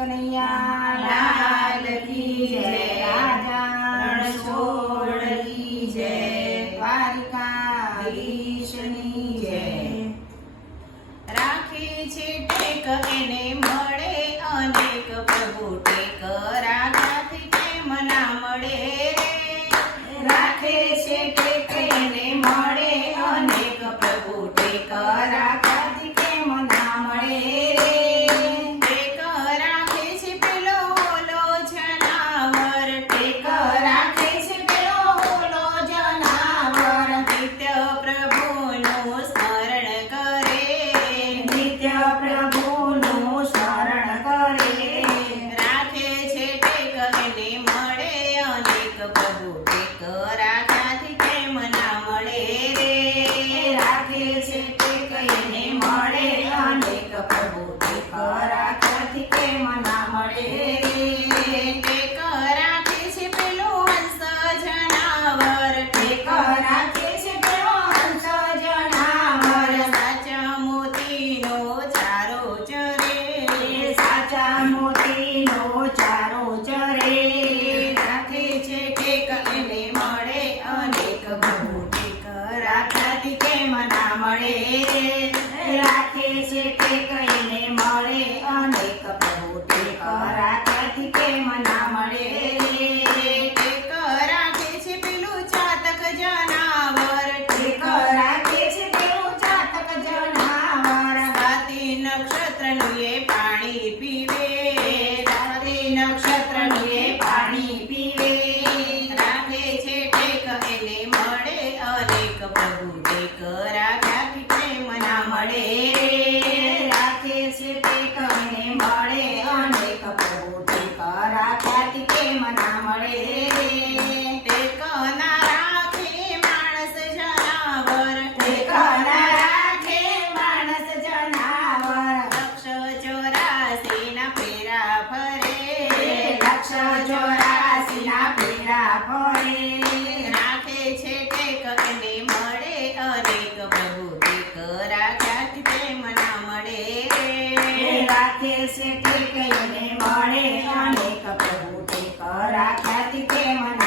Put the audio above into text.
કનૈયા લાલ કી જય. રાજા રણછોડ કી જય. દ્વારિકાધીશની જય રાખે છે ટેક એને મળે અનેક પ્રભુ ટેક રાખાથી કેમ ના મળે રે રાખે છે ટેક એને મળે અનેક પ્રભુ ટેક રાખાથી કેમ ના મળે રે ટેક રાખે છે પેલો ઓલો જનાવર ટેક રાખે છે પેલો ઓલો જનાવર નિત્ય પ્રભુનું સ્મરણ કરે નિત્ય પ્રભુનું શરણ કરે. રાખે છે ટેક એને મળે અનેક પ્રભુ. ટેક રાખાથી કેમ ના મળે રે. રાખે છે ટેક એને મળે અનેક પ્રભુ. પાણી પીવે કહીને મળે પાણી પીવે. રાખે છે ટેક મના મળે અનેક પ્રભુ તે કરા મળે તે કનારા કે માણસ જનાવર. તે કનારા માણસ જનાવર. લક્ષ ચોરાસી ના ફેરા. ફરે ના ફેરા ફરે. રાખે છે ટેક મળે અનેક પ્રભુ. ટેક રાખ્યા મના મળે. રાખે છે ટેક મળે અનેક ખોરાક હતી તે